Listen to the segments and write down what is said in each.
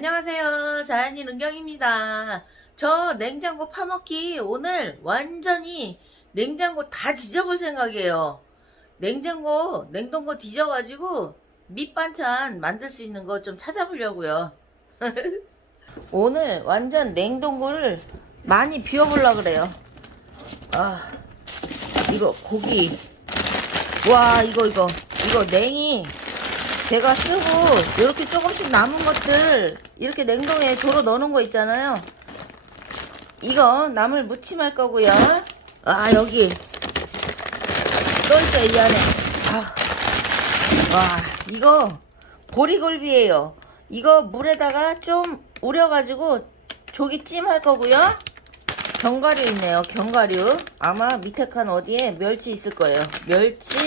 안녕하세요. 자연인 은경입니다. 저 냉장고 파먹기 오늘 완전히 냉장고 다 뒤져볼 생각이에요. 냉장고, 냉동고 뒤져가지고 밑반찬 만들 수 있는 거 좀 찾아보려고요. 오늘 완전 냉동고를 많이 비워보려고 그래요. 아, 이거 고기. 와, 이거, 이거. 이거 냉이 제가 쓰고 이렇게 조금씩 남은 것들 이렇게 냉동에 도로 넣는 거 있잖아요. 이거 나물 무침할 거고요. 아 여기 또 있어 이 안에. 아, 와 이거 보리골비예요. 이거 물에다가 좀 우려가지고 조기 찜 할 거고요. 견과류 있네요. 견과류. 아마 밑에 칸 어디에 멸치 있을 거예요. 멸치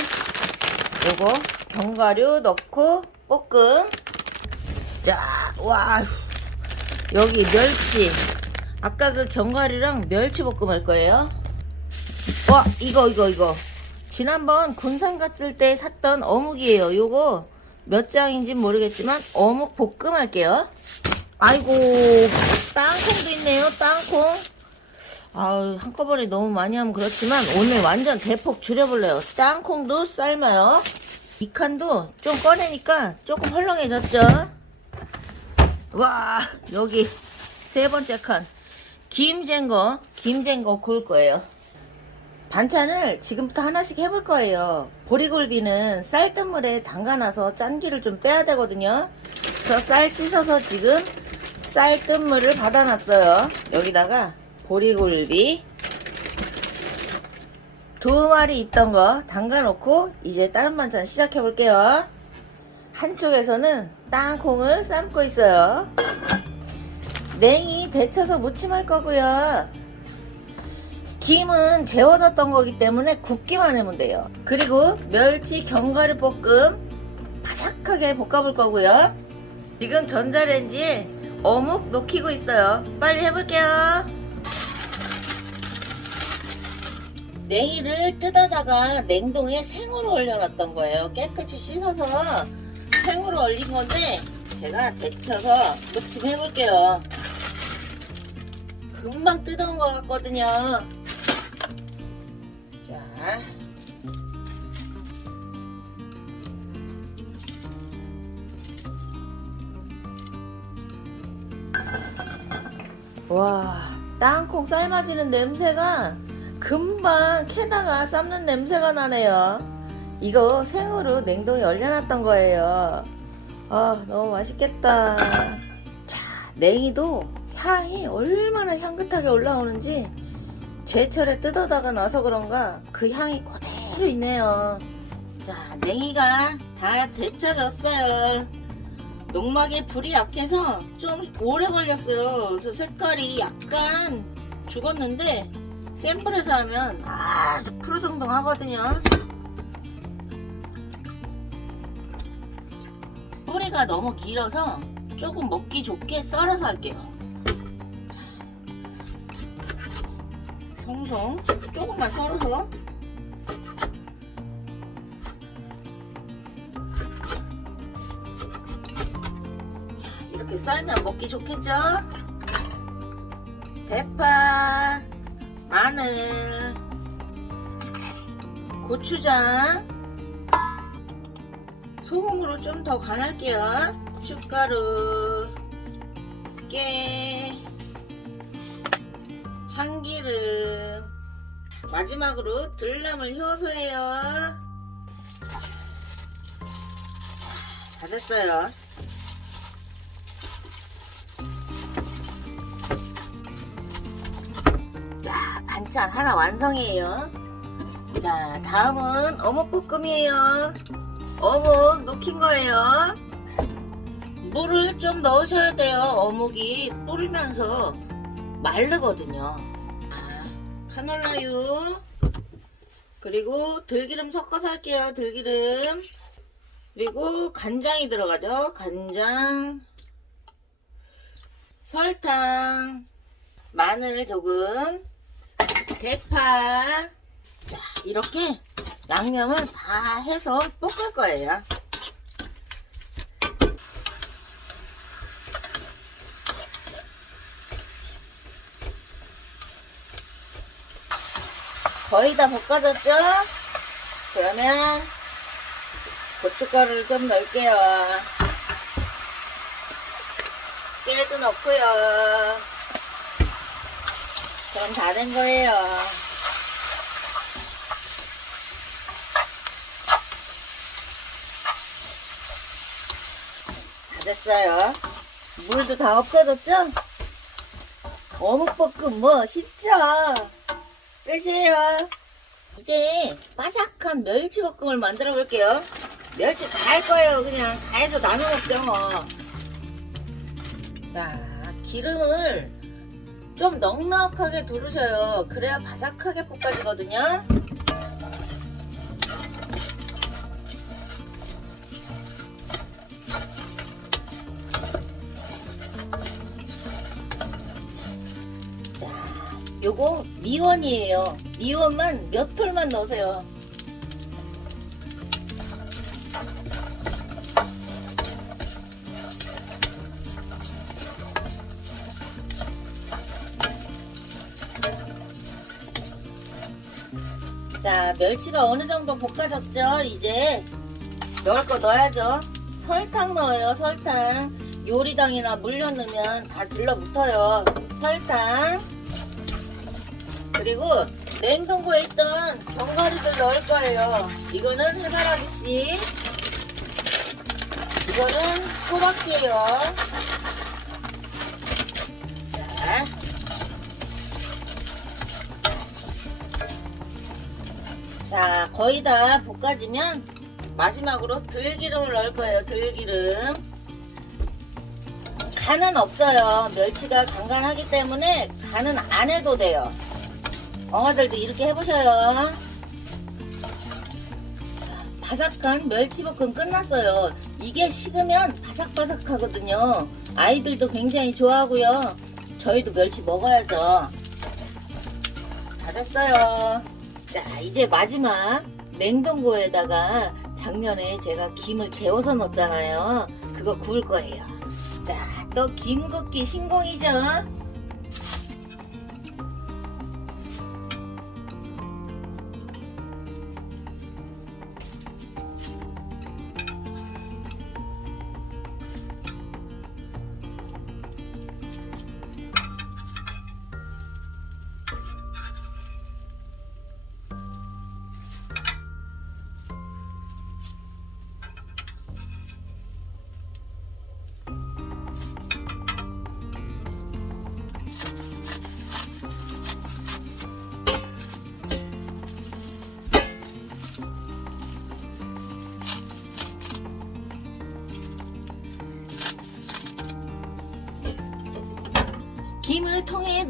요거 견과류 넣고 볶음. 자, 와 여기 멸치. 아까 그 견과류랑 멸치 볶음 할 거예요. 와 이거 이거 이거. 지난번 군산 갔을 때 샀던 어묵이에요. 요거 몇 장인지 모르겠지만 어묵 볶음 할게요. 아이고 땅콩도 있네요 땅콩. 아 한꺼번에 너무 많이 하면 그렇지만 오늘 완전 대폭 줄여볼래요. 땅콩도 삶아요. 이 칸도 좀 꺼내니까 조금 헐렁해졌죠? 와 여기 세 번째 칸 김쟁거 김쟁거 구울 거예요. 반찬을 지금부터 하나씩 해볼 거예요. 보리굴비는 쌀뜨물에 담가놔서 짠기를 좀 빼야 되거든요. 저 쌀 씻어서 지금 쌀뜨물을 받아놨어요. 여기다가 보리굴비 두 마리 있던 거 담가 놓고 이제 다른 반찬 시작해 볼게요. 한쪽에서는 땅콩을 삶고 있어요. 냉이 데쳐서 무침할 거고요. 김은 재워뒀던 거기 때문에 굽기만 하면 돼요. 그리고 멸치 견과류 볶음 바삭하게 볶아볼 거고요. 지금 전자레인지에 어묵 녹이고 있어요. 빨리 해볼게요. 냉이를 뜯어다가 냉동에 생으로 얼려놨던 거예요. 깨끗이 씻어서 생으로 얼린 건데 제가 데쳐서 무침 해볼게요. 금방 뜯어온 것 같거든요. 자. 와, 땅콩 삶아지는 냄새가 금방 캐다가 삶는 냄새가 나네요. 이거 생으로 냉동에 얼려놨던 거예요. 아, 너무 맛있겠다. 자, 냉이도 향이 얼마나 향긋하게 올라오는지 제철에 뜯어다가 나서 그런가 그 향이 그대로 있네요. 자, 냉이가 다 데쳐졌어요. 농막에 불이 약해서 좀 오래 걸렸어요. 그래서 색깔이 약간 죽었는데 샘플에서 하면 아주 푸르둥둥 하거든요. 뿌리가 너무 길어서 조금 먹기 좋게 썰어서 할게요. 자, 송송 조금만 썰어서 자, 이렇게 썰면 먹기 좋겠죠? 대파 마늘, 고추장, 소금으로 좀 더 간할게요. 고춧가루, 깨, 참기름, 마지막으로 들나물 효소예요. 다 됐어요. 자, 반찬 하나 완성이에요. 자, 다음은 어묵볶음이에요. 어묵 녹인 거예요. 물을 좀 넣으셔야 돼요. 어묵이 불면서 마르거든요. 아, 카놀라유. 그리고 들기름 섞어서 할게요. 들기름. 그리고 간장이 들어가죠. 간장. 설탕. 마늘 조금. 대파 자, 이렇게 양념을 다 해서 볶을 거예요. 거의 다 볶아졌죠? 그러면 고춧가루를 좀 넣을게요. 깨도 넣고요. 그럼 다 된 거예요. 다 됐어요. 물도 다 없어졌죠? 어묵볶음 뭐 쉽죠? 끝이에요. 이제 바삭한 멸치볶음을 만들어 볼게요. 멸치 다 할 거예요. 그냥 다 해서 나눠 먹죠. 뭐. 자, 기름을 좀 넉넉하게 두르셔요. 그래야 바삭하게 볶아지거든요. 자, 요거 미원이에요. 미원만 몇 톨만 넣으세요. 멸치가 어느 정도 볶아졌죠? 이제 넣을 거 넣어야죠. 설탕 넣어요, 설탕. 요리당이나 물엿 넣으면 다 들러붙어요. 설탕. 그리고 냉동고에 있던 견과류들 넣을 거예요. 이거는 해바라기 씨. 이거는 호박씨예요. 자, 거의 다 볶아지면 마지막으로 들기름을 넣을 거예요. 들기름. 간은 없어요. 멸치가 간간하기 때문에 간은 안 해도 돼요. 엉아들도 이렇게 해보셔요. 자, 바삭한 멸치볶음 끝났어요. 이게 식으면 바삭바삭 하거든요. 아이들도 굉장히 좋아하고요. 저희도 멸치 먹어야죠. 다 됐어요. 자, 이제 마지막 냉동고에다가 작년에 제가 김을 재워서 넣었잖아요. 그거 구울 거예요. 자, 또 김 굽기 신공이죠?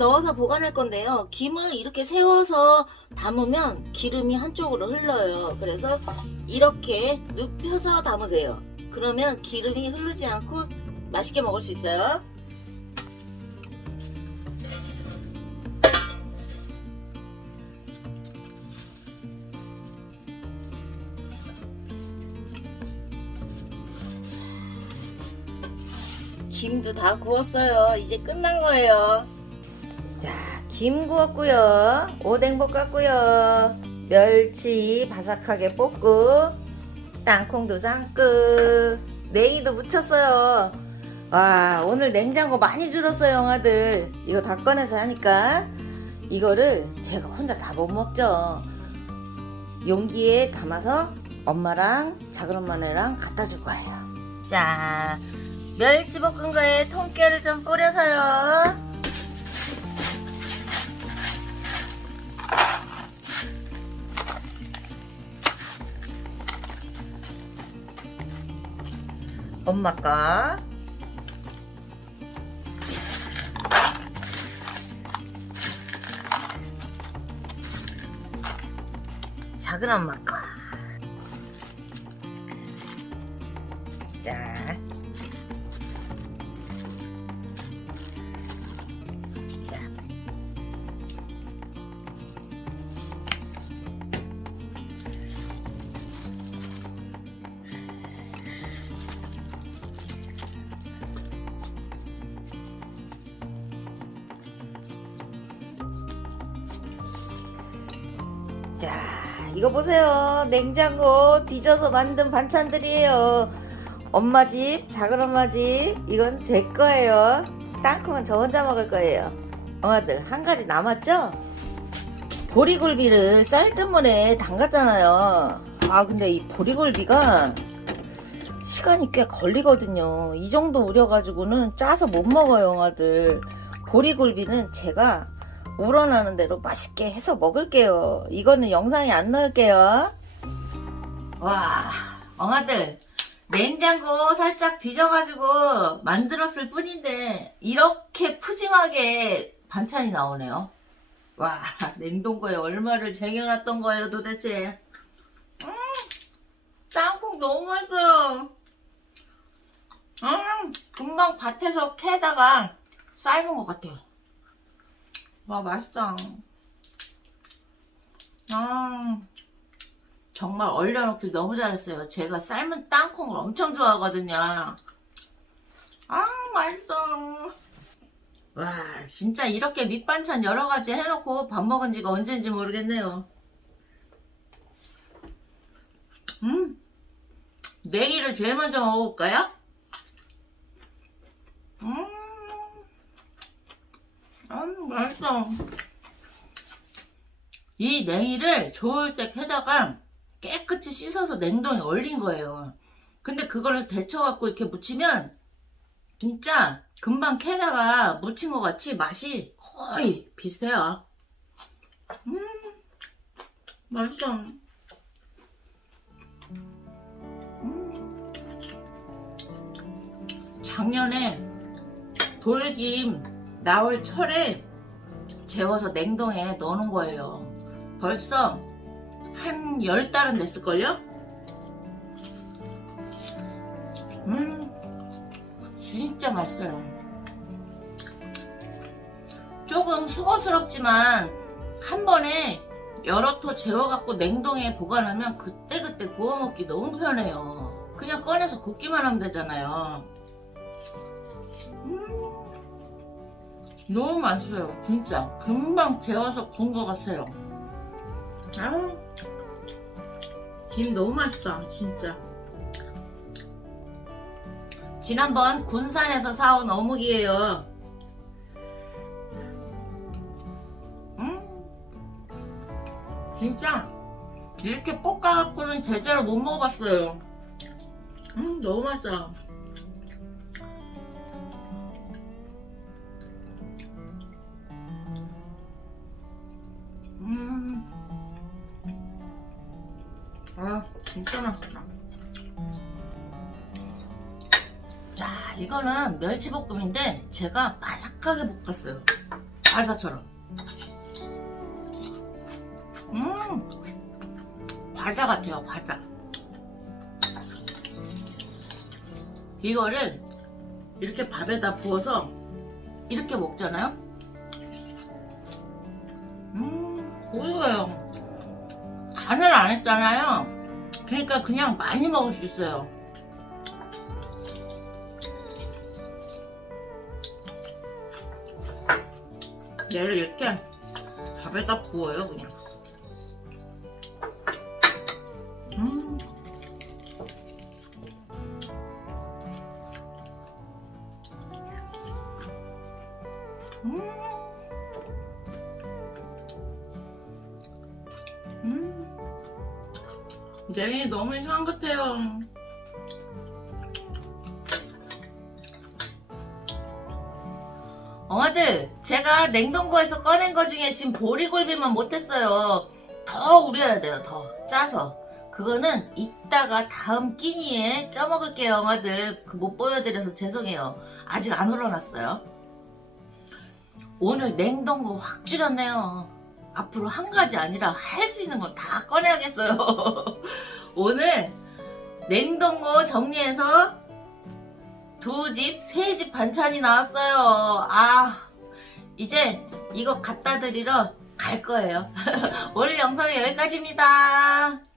넣어서 보관할 건데요. 김을 이렇게 세워서 담으면 기름이 한쪽으로 흘러요. 그래서 이렇게 눕혀서 담으세요. 그러면 기름이 흐르지 않고 맛있게 먹을 수 있어요. 김도 다 구웠어요. 이제 끝난 거예요. 자, 김 구웠고요. 오뎅 볶았고요. 멸치 바삭하게 볶고 땅콩도 삶고 냉이도 무쳤어요. 와, 오늘 냉장고 많이 줄었어요, 형아들. 이거 다 꺼내서 하니까 이거를 제가 혼자 다 못 먹죠. 용기에 담아서 엄마랑 작은 엄마네랑 갖다 줄 거예요. 자, 멸치 볶은 거에 통깨를 좀 뿌려서요. 엄마 거. 작은 엄마 거. 이거 보세요. 냉장고 뒤져서 만든 반찬들이에요. 엄마 집, 작은 엄마 집, 이건 제 거예요. 땅콩은 저 혼자 먹을 거예요. 엄마들, 한 가지 남았죠? 보리굴비를 쌀뜨문에 담갔잖아요. 아, 근데 이 보리굴비가 시간이 꽤 걸리거든요. 이 정도 우려가지고는 짜서 못 먹어요, 엄마들. 보리굴비는 제가 우러나는 대로 맛있게 해서 먹을게요. 이거는 영상에 안 넣을게요. 와, 엉아들. 냉장고 살짝 뒤져가지고 만들었을 뿐인데, 이렇게 푸짐하게 반찬이 나오네요. 와, 냉동고에 얼마를 쟁여놨던 거예요, 도대체. 음, 땅콩 너무 맛있어요. 음, 금방 밭에서 캐다가 삶은 것 같아요. 와, 맛있다. 아, 정말 얼려놓기 너무 잘했어요. 제가 삶은 땅콩을 엄청 좋아하거든요. 아, 맛있어. 와, 진짜 이렇게 밑반찬 여러 가지 해놓고 밥 먹은 지가 언제인지 모르겠네요. 음, 냉이를 제일 먼저 먹어볼까요? 음, 음, 맛있어. 이 냉이를 좋을 때 캐다가 깨끗이 씻어서 냉동에 얼린 거예요. 근데 그거를 데쳐갖고 이렇게 무치면 진짜 금방 캐다가 무친 것 같이 맛이 거의 비슷해요. 음, 맛있어. 음. 작년에 돌김 나올 철에 재워서 냉동에 넣어놓은 거예요. 벌써 한 열 달은 됐을걸요? 음, 진짜 맛있어요. 조금 수고스럽지만 한 번에 여러 토 재워갖고 냉동에 보관하면 그때그때 구워 먹기 너무 편해요. 그냥 꺼내서 굽기만 하면 되잖아요. 너무 맛있어요. 진짜. 금방 재워서 구운 것 같아요. 아, 김 너무 맛있다. 진짜. 지난번 군산에서 사온 어묵이에요. 음, 진짜 이렇게 볶아갖고는 제대로 못 먹어봤어요. 음, 너무 맛있다. 아, 진짜 맛있다. 자, 이거는 멸치볶음인데 제가 바삭하게 볶았어요. 과자처럼. 음, 과자 같아요, 과자. 이거를 이렇게 밥에다 부어서 이렇게 먹잖아요. 음, 고소해요. 간을 안 했잖아요. 그러니까 그냥 많이 먹을 수 있어요. 얘를 이렇게 밥에다 부어요 그냥 음. 음. 냉이 너무 향긋해요. 엉아들 제가 냉동고에서 꺼낸 거 중에 지금 보리굴비만 못했어요. 더 우려야 돼요 더. 짜서. 그거는 이따가 다음 끼니에 쪄먹을게요 엉아들. 그못 보여드려서 죄송해요. 아직 안 우러났어요. 오늘 냉동고 확 줄였네요 앞으로 한 가지 아니라 할 수 있는 건 다 꺼내야겠어요 오늘 냉동고 정리해서 두 집, 세 집 반찬이 나왔어요. 아, 이제 이거 갖다 드리러 갈 거예요. 오늘 영상은 여기까지입니다.